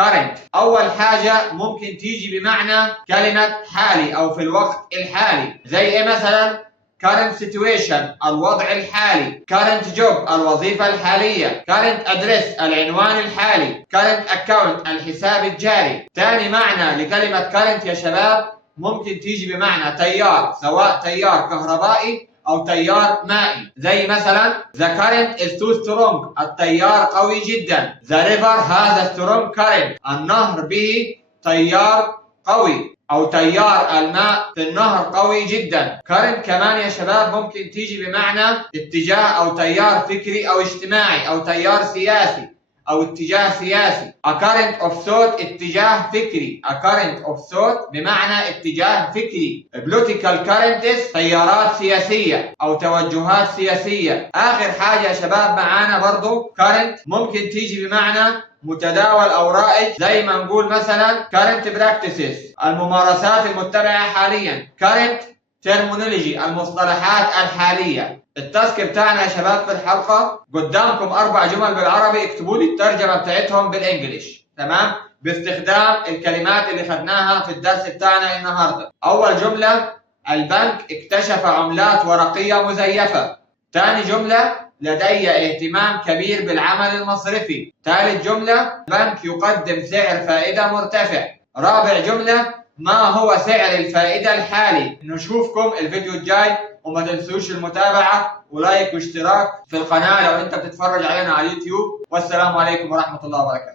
current. أول حاجة ممكن تيجي بمعنى كلمة حالي أو في الوقت الحالي، زي إيه مثلا؟ current situation الوضع الحالي، current job الوظيفة الحالية، current address العنوان الحالي، current account الحساب الجاري. تاني معنى لكلمة current يا شباب ممكن تيجي بمعنى تيار، سواء تيار كهربائي أو تيار مائي، زي مثلا the current is too strong التيار قوي جدا. the river has a strong current النهر به تيار قوي أو تيار الماء في النهر قوي جدا. current كمان يا شباب ممكن تيجي بمعنى اتجاه أو تيار فكري أو اجتماعي أو تيار سياسي أو اتجاه سياسي. a current of thought اتجاه فكري. a current of thought بمعنى اتجاه فكري. political currents تيارات سياسية أو توجهات سياسية. آخر حاجة يا شباب معانا برضو current ممكن تيجي بمعنى متداول أو رائج، زي ما نقول مثلا current practices الممارسات المتبعة حاليا. current terminology المصطلحات الحالية. التاسك بتاعنا يا شباب في الحلقة قدامكم 4 جمل بالعربي، اكتبوا لي الترجمة بتاعتهم بالانجليش، تمام؟ باستخدام الكلمات اللي خدناها في الدرس بتاعنا النهارده. أول جملة البنك اكتشف عملات ورقية مزيفة. ثاني جملة لدي اهتمام كبير بالعمل المصرفي. ثالث جملة البنك يقدم سعر فائدة مرتفع. رابع جملة ما هو سعر الفائدة الحالي. نشوفكم الفيديو الجاي، وما تنسوش المتابعة ولايك واشتراك في القناة لو انت بتتفرج علينا على اليوتيوب. والسلام عليكم ورحمة الله وبركاته.